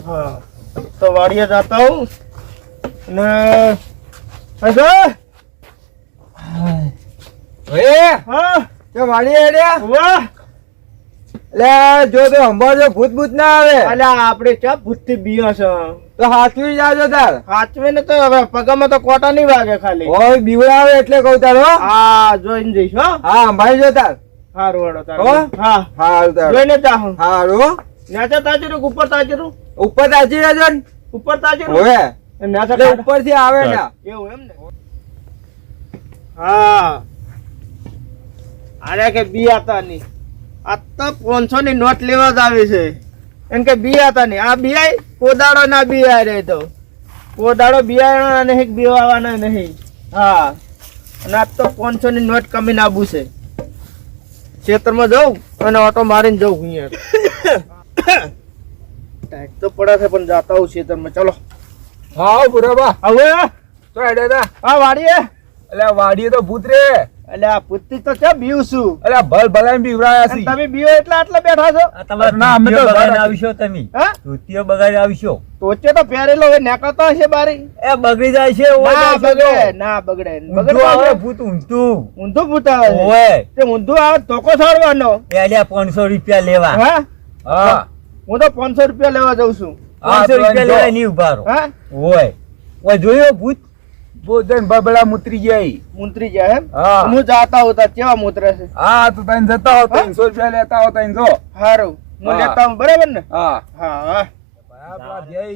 हाँ तो वाड़िया जाता हूँ न ऐसा हाँ તો વાડી આડ્યા વાહ લે જો તો હંભાર જો ભૂત ભૂત ના આવે અલ્યા આપણે ચા ભૂતથી બીયો છે તો હાથવી જાજો તાર હાચવે ને તો હવે પગામાં તો કોટા નહીં વાગે ખાલી ઓય બીવડાવે એટલે કહું તાર હો હા જોઈને જઈશ હો હા અંભાઈ જો તાર હારું વાળો તાર હો હા હારું તાર જોઈને જાહું હારું હો નાચા તાજરું ઉપર તાજરું ઉપર તાજી રહેજો ને ઉપર તાજરું ઓય નાચા એટલે ઉપરથી આવે ને એવું એમ ને હા અરે કે બી આતા નહીં આ તો 500 ની નોટ લેવા જ આવી છે એમ કે બી આતા નહીં આ બિયાય કોદાડો ના બિયાય રે તો કોદાડો બિયાય નહીં બીવાવાના નહીં હા અને આ તો 500 ની નોટ કમીને આબુ છે ખેતરમાં જાઉં અને ઓટો મારીને જાઉં અહીંયા ટાઈટ તો પડે છે પણ જાતા હું ખેતરમાં ચલો હા બરાબર હવે તો હેડે તા આ વાડીએ એટલે વાડીએ તો ભૂત રે એટલે આ પુત્તી તો છે બીવ છું એટલે ભલ ભલાઈ બીવરાયા છે તમે બીઓ એટલા આટલા બેઠા છો ના અમે તો બગાડી આવશો તમે હા ધોતીઓ બગાડી આવશો તોચે તો પહેરેલો હવે નેકાતો હશે બારી એ બગડી જાય છે ના બગડે ના બગડે ઊંધું આવે ભૂત ઊંધું ઊંધું ભૂત આવે છે. ઓય તે ઊંધું આવે ધોકો છોડવાનો એ આલ્યા 500 રૂપિયા લેવા હા હા હું તો 500 રૂપિયા લેવા જઉં છું 500 રૂપિયા લેવા નહીં ઉભા રહો હા ઓય ઓય જોયો ભૂત બોધન બબલા મુતરી જાય મુંતરી જાય એમ હા. હું જાતા હોતા કેવા મુતરે છે હા તો તને જતા હો 300 રૂપિયા લેતા હો તને જો હારું હું હા. લેતા હું બરાબર ને હા હા હા બરાબર જય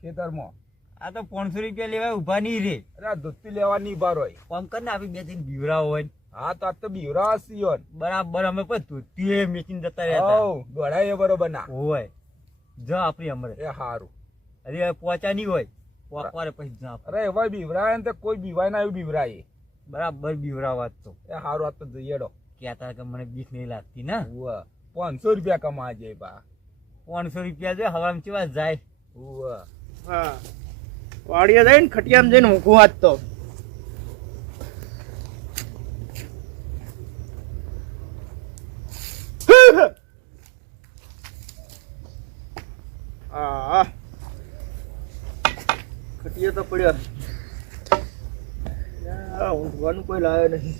ખેતરમાં આ તો 500 રૂપિયા લેવા ઉભા નહીં રે અરે ધોતી લેવાની બાર હોય પંકજ ને આપી બે ત્રણ બીવરા હોય હા તો આ તો બીવરા સિયોન બરાબર અમે પણ ધોતી મેચીને જતા રહ્યા હો દોડાય બરોબર ના હોય જો આપણી અમરે એ હારું અરે પહોંચા નહીં હોય પોકવારે પછી જા અરે એવા બીવરાય ને તો કોઈ બીવાય ના એવું બીવરાય બરાબર બીવરા વાત તો એ હારું આ તો જઈએડો કહેતા કે મને બીક નહીં લાગતી ને ઉવા 500 રૂપિયા કમા જાય બા 500 રૂપિયા જો હવામાં ચેવા જાય ઉવા હા વાડીએ જઈને ખટિયામાં જઈને ઊંઘું આજ તો હા ખટિયો તો પડ્યો ઊંઘવાનું કોઈ લાવ્યો નહીં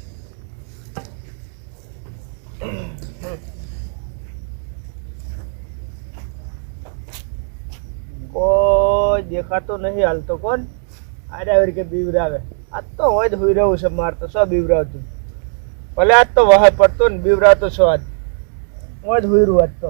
કોઈ દેખાતો નહીં હાલતો કોણ આરે આવી કે બીવરાવે આજ તો હોય જ હોઈ રહ્યું છે મારતો શું બીવરાવતું ભલે આજ તો વહાય પડતો ને બીવરાતો છો આજ હોય જ હોઈ રહ્યું આજ તો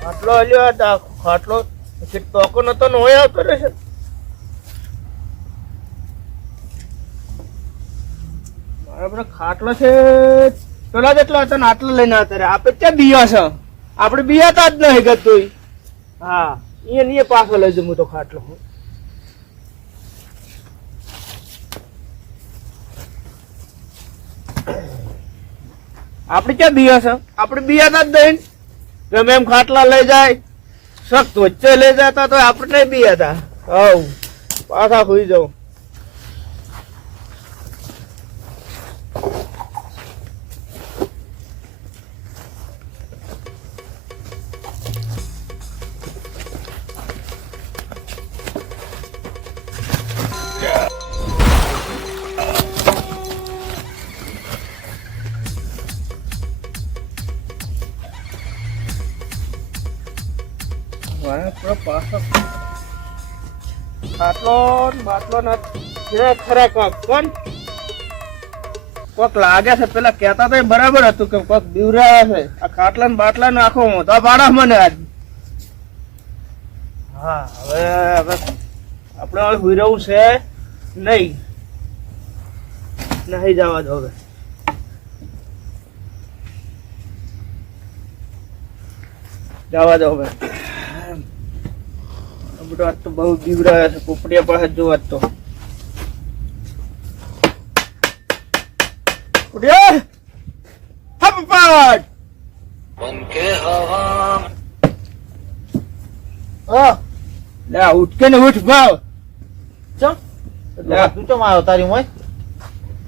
ખાટલો હલ્યો હતા ખાટલો પછી ટોકો નતો ને હોય આવતો રહેશે મારા બધા ખાટલો છે પેલા જેટલો હતો ને આટલો લઈને આવતા રહ્યા આપણે ક્યાં બીયા છે આપણે બીયાતા જ નહીં ગતું હા એ પાછો લઈ જઉં હું તો ખાટલો આપણે ક્યાં બીયા છે આપણે બીયાતા જ નહીં ગમે એમ ખાટલા લઈ જાય સખ્ત વચ્ચે લઈ જતા તો આપણે નહીં બીયાતા હવ પાછા સુઈ જાઉં ખાટલો બાટલો ના ખરા કોણ કોક લાગે છે પેલા કેતા તો બરાબર હતું કે કોક બીવરા છે આ ખાટલા ને બાટલા નો આખો મોટા પાડા મને આજ હા હવે આપણે હુઈ રહું છે નહીં જવા દો હવે જવા દો હવે બધો આજ તો બહુ બીવરાયા છે પોપડિયા પાસે જો આજ તો પોપડિયા હા પપ્પા લે ઉઠ કે ને ઉઠ ભાવ ચમ તું ચમ આવ્યો તારી મોય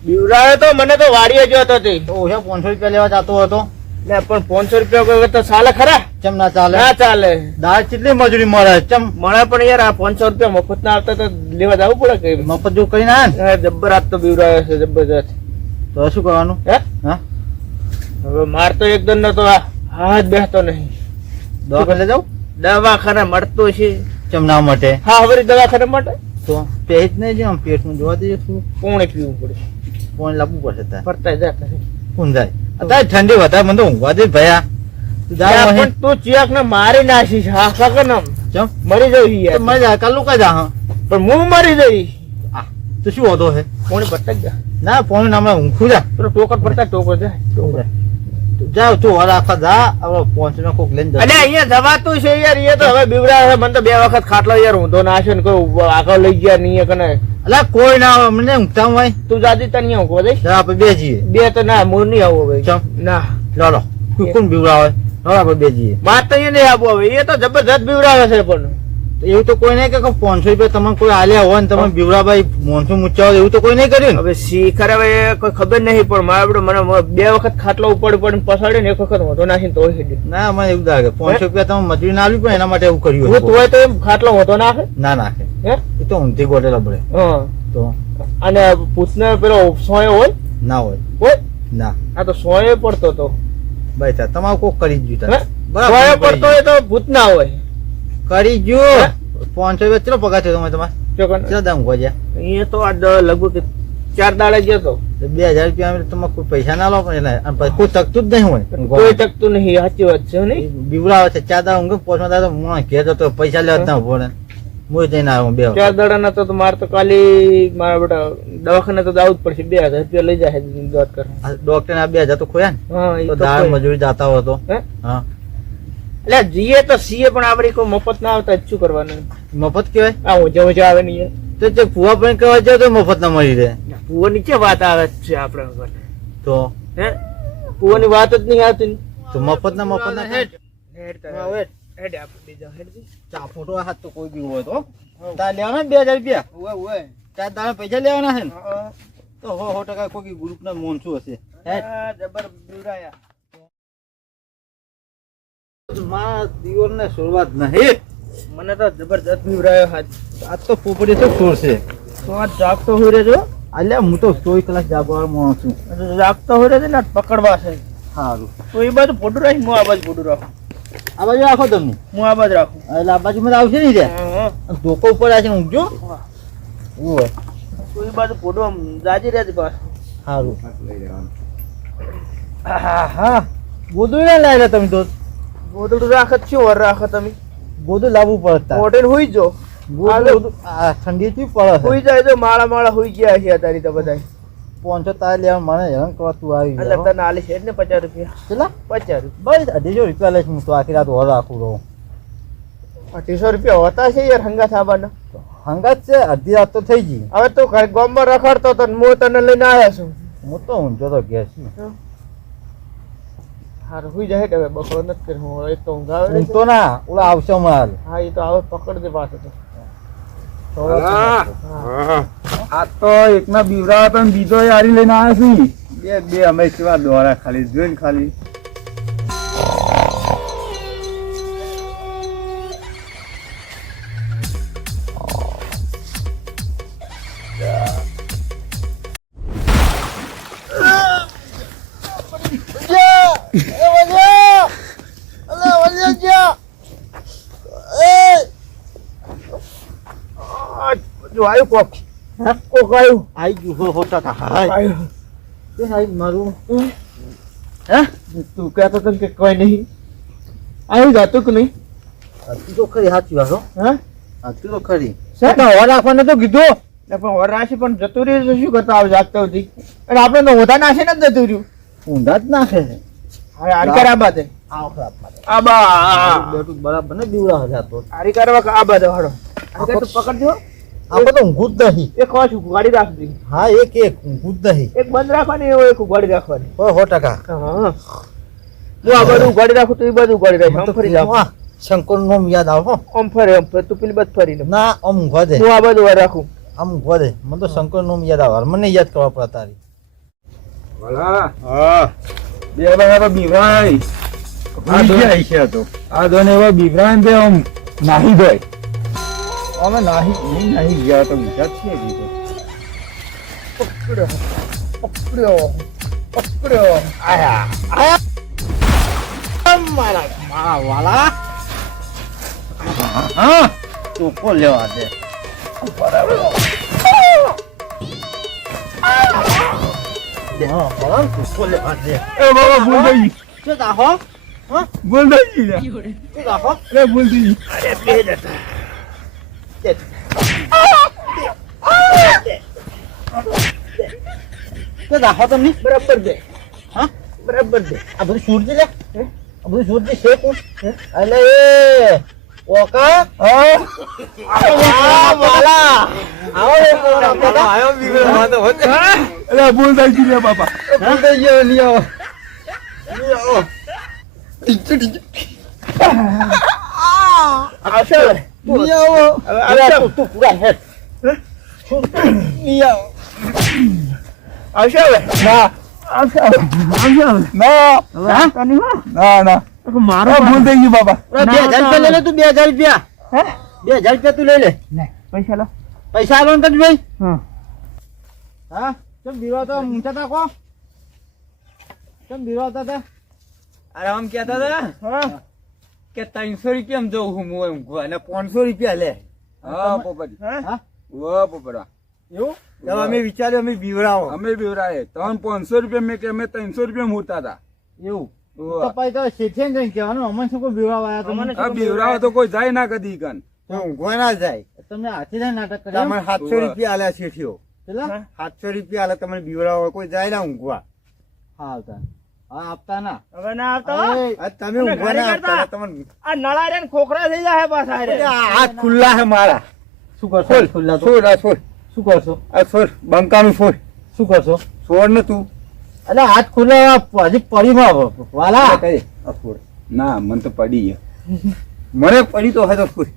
બીવરાયો તો મને તો વાડીએ જોતો હતી તો ઓછા 500 રૂપિયા લેવા જતો હતો લે પણ 500 રૂપિયા કોઈ તો ચાલે ખરા ચમ ના ચાલે ના ચાલે દાળ કેટલી મજૂરી મળે ચમ મળે પણ યાર આ 500 રૂપિયા મફત ના આવતા તો લેવા જવું પડે કે મફત જો કરીને આવે ને જબ્બર આજ તો બીવરાયો છે જબરજસ્ત તો શું કરવાનું હે હા હવે માર તો એકદમ ન તો હાથ બેસતો નહીં દવાખાને લઈ જાઉં દવાખાને મળતો છે ચમ ના માટે હા હવે દવાખાને માટે તો પેટ નહીં છે આમ પેટનું જોવા દઈએ શું કોણે પીવું પડે ફોન લાવવું પડશે તાર ફરતા જા કોણ જાય અત્યારે ઠંડી વધારે મને તો ઊંઘવા દે ભયા તું જા પણ અહીં. તું ચિયાક ને મારી નાખીશ હા કાકા નામ ચમ મરી જઈ તો મરી જાય કાલ કા જા હા પણ હું મરી જઈ આ તું શું હોતો છે કોણે ભટક જા ના ફોન નામ ઊંઘું જા તો ટોકર પડતા ટોકર જાય જાવ તું વાર આખા જા હવે 500 માં કોક લઈને અલે જા અહીંયા જવાતું છે યાર એ તો હવે બીવડા છે મને તો 2 વખત ખાટલો યાર ઊંધો નાખ્યો ને કોઈ આગળ લઈ ગયા નહીં કને અલા કોઈ ના આવે મને ઊંઘતા હોય તું જાજી તને અહીંયા ઊંઘવા દઈશ જા આપણે બે જઈએ બે તો ના મૂળ નહીં આવું હવે ચમ ના લો કોણ બીવડા હોય લો આપણે બે જઈએ માર તો અહીંયા નહીં આવું હવે એ તો જબરજસ્ત બીવડાવે છે પણ એવું તો કોઈ નહીં કે 500 રૂપિયા તમને કોઈ આલ્યા હોય ને તમે બીવડાભાઈ મોનસું મૂચ્યા હોય એવું તો કોઈ નહીં કર્યું ને હવે શીખર હવે કોઈ ખબર નહીં પણ મારે બધું મને 2 વખત ખાટલો ઉપર પડીને પસાડ્યો ને 1 વખત વધો નાખીને તો ના મને એવું લાગે 500 રૂપિયા તમે મજૂરી ના આલ્યું પણ એના માટે એવું કર્યું ભૂત હોય તો એમ ખાટલો વધો નાખે ના નાખે હે એ તો ઊંધી ગોટેલા પડે હા તો અને ભૂતને પેલો સોયો હોય ના હોય હોય ના આ તો સોયો પડતો તો ભાઈ તાર તમારે કોક કરી જ હે? ગયું સોયો પડતો હોય તો ભૂત ના હોય કરી જો 500 રૂપિયા ચલો પગાર છે તમે તમારે જો કન ચલો દામ ગોજ્યા એ તો આ લગભગ 4 દાડા ગયો તો 2000 રૂપિયા તમે કોઈ પૈસા ના લો પણ એને અને પછી કોઈ તકતું જ નહીં હોય કોઈ ટકતું નહીં સાચી વાત છે નહીં બીવડાવે છે 4 દાડા ઊંઘે 5 દાડા હું ઘેર જતો પૈસા લેવા જ ના પડે હું જઈને આવ્યો 2 4 દાડા ના તો મારે તો ખાલી મારા બેટા દવાખાને તો જવું જ પડશે 2000 રૂપિયા લઈ જાય દોત કર ડોક્ટર ના 2000 તો ખોયા ને હા એ તો તો દાળ કોઈ. મજૂરી જાતા હોય તો હે? હા એટલે જીએ તો સીએ પણ આપડે કોઈ મફત ના આવતા જ શું કરવાનું મફત કહેવાય આ ઓજા ઓજા આવે નહીં તો તે ફુવા પણ કહેવાય છે તો મફત ના મળી રહે પુઓ નીચે વાત આવે જ છે આપડે વગર. તો હે પુઓની વાત જ નહીં આવતી તો મફત ના હેડ હા, હેડ. હેડ આપણે બીજા હેડ દી. ચા ફોટો હાથ તો કોઈ બી હોય તો તાર લેવાના ને 2000 રૂપિયા ઓય ઓય તાર દાડા પૈસા લેવાના છે ને હા, તો 100% કોઈ ગ્રુપ ના મોનસું હશે હેડ. હા, જબર બીવડાયા. મારા દિવસને શરૂઆત નહીં મને તો જબરજસ્ત બીવડાયો હાથ. આજ તો પોપડી છે છોડ છે તો આ જાગતો હોય રહેજો અલ્યા હું તો 24 કલાક જાગવા માણસ છું જાગતો હોય રહેજો ને પકડવા છે સારું તો એ બાજુ ફોટો રાખી હું આ બાજુ ફોટો રાખું આ બાજુ રાખો તમે હું આ બાજુ રાખું એટલે આ બાજુ માં આવશે નહીં રે હા, ધોકો ઉપર આવશે ઊંઘજો હા. ઓય તો એ બાજુ ફોટો આમ જાજી રહેતી પાછું. સારું હા ગોદડું ના લાવેલા તમે તો ગોદડું રાખત શું વર રાખો તમે ગોદડું લાવવું પડતા હોટેલ હુઈ જો ગોદડું આ ઠંડી થી પડે હુઈ જાય તો માળા માળા હુઈ ગયા છે અત્યારે તો બધા 500 તાર લેવા મને હેરાન કરવા તું આવી એટલે ગયો તને આલી છે જ ને 50 રૂપિયા કેટલા 50 રૂપિયા બસ 250 રૂપિયા લઈશ હું તો આખી રાત ઓર રાખું રહું 250 રૂપિયા હોતા છે યાર હંગા થાબાના હંગાત છે અડધી રાત તો થઈ ગઈ હવે તું ગામમાં રખડતો તો હું તને લઈને આવ્યા છું હું તો ઊંઝો તો ઘેર છું હારું હુઈ જાય હવે બપોર નથી કરી હું એક તો ઊંઘ આવે ઊંઘ છે. તો ના ઓલા આવશે માલ હા એ તો હવે પકડ દે પાછો તો આ તો એકના બીવરાવા પણ બીજો યારી લઈને આવ્યા છું બે અમે કેવા દોરા ખાલી જોઈને ખાલી જો આવ્યું કોક કોક આવ્યું આઈ ગયું હો હોતા તા હાય આવ્યું તે હાય મારું હે તું કહેતો તો કે કોઈ નહીં આવ્યું જાતું કે નહીં હતી તો ખરી સાચી વાત હો હે હતી તો ખરી સર હવા રાખવાને તો કીધું એટલે પણ વર રાશિ પણ જતું રહ્યું તો શું કરતા આવે જાગતા હતી અને આપણે તો હોતા નાશે ને જ જતું રહ્યું ઊંધા જ નાખે હવે આડકાર આ બાતે આવો ખરાબ પાડે. આબા બેટું બરાબર ને બીવડા હતા તો આરી કરવા કે આ બધો હડો આ તું પકડજો આપણે તો ઊંઘું જ નહીં. એક હોશ ઉઘાડી રાખજો હા એક ઊંઘું જ નહીં. એક બંધ રાખવાની હોય એક ઉઘાડી રાખવાની સો 100%. હા હું આ બધું ઉઘાડી રાખું તો એ બધું ઉઘાડી રાખું આમ ફરી જાવ વાહ, શંકરનું નામ યાદ આવે હો. આમ ફરે તું પેલી બધ ફરી લે ના આમ ઊંઘવા દે, હું આ બધું વાર રાખું આમ ઊંઘવા દે. મને તો શંકરનું નામ યાદ આવે, મને યાદ કરવા પડે તારી. વાલા હા બે બરાબર બીવરાય ભૂલી ગયા છે તો આ દોને એવા બીવરાય ને તે આમ નાહી ગઈ. અમે નાહી ગયા તો ગુજરાત છે બીજો. પકડ્યો પકડ્યો આયા મારા મારા વાલા હા ચોખ્ખો લેવા દે. હા બરાબર ચોખ્ખો લેવા દે. એ બાબા ભૂલ થઈ શું દાહો? હા ભૂલ થઈ ગઈ શું દાહો? એ ભૂલ થઈ ગઈ. અરે બે જતા શું દાહો તમને? બરાબર દે હા બરાબર દે આ બધું સૂરજી લે, આ બધું સૂરજી છે કોણ? એટલે એ ઓકા આ વાલા આવો રે પોરા આયો બીવરા તો હોત અરે ભૂલ થઈ ગઈ રે બાપા. ભૂલ થઈ ગયો નહીં આવો. આવશે હવે નહીં આવો. હવે આવશે તું પૂરા હેડ. નહીં આવો. આવશે હવે ના આવશે હવે ના ના ના મારો અરે ભૂલ થઈ ગઈ બાપા. 2000 રૂપિયા લઈ લે તું. 2000 રૂપિયા. હે 2000 રૂપિયા તું લઈ લે. પૈસા લો પૈસા આલો ને ભાઈ. હા હા કેમ બીવાતા ઊંચા તા કો? કેમ બીવાતા તા? અરે આમ કહેતા હતા હા કે 300 રૂપિયા જવું હું ઊંઘવા અને 500 રૂપિયા લે. હા પોપટ હા ઓ પોપડા એવું? તો અમે વિચાર્યું અમે બીવરાવો. અમે બીવરાએ 500 રૂપિયા મેં કે અમે 300 રૂપિયા મૂકતા હતા. એવું ઉવ્વ. તો પછી તો શેઠિયાને જઈને કહેવાનું અમને શું કોઈ બીવડાવા આવ્યા અમને તમે? આ બીવરાવા તો કોઈ જાય ના કદી કન. તો ઊંઘવા ના જાય. તમે હાથે જઈને નાટક કર્યા? તમારે 700 રૂપિયા આલ્યા શેઠીઓ. કેટલા? 700 રૂપિયા આલે તમને બીવરાવો કોઈ જાય ના ઊંઘવા. હા આવતા. હા આપતા ના. હવે ના આવતો અરે, આ તમે ઊંઘવા ના ઘરે આપતા કરતા. તમને આ નળા રે ને ખોખરા થઈ જાય પાછા રે આ હાથ ખુલ્લા છે મારા. શું કરશો ખુલ્લા તો? છોડ આ છોડ શું કરશો? આ છોડ બંકાનું છોડ શું કરશો? છોડ ને તું એટલે હાથ ખુલ્લા હજી પડીમાં વાલા કઈ આ છોડ. ના મને તો પડી ગયા. મને પડી તો હોય તો છોડ.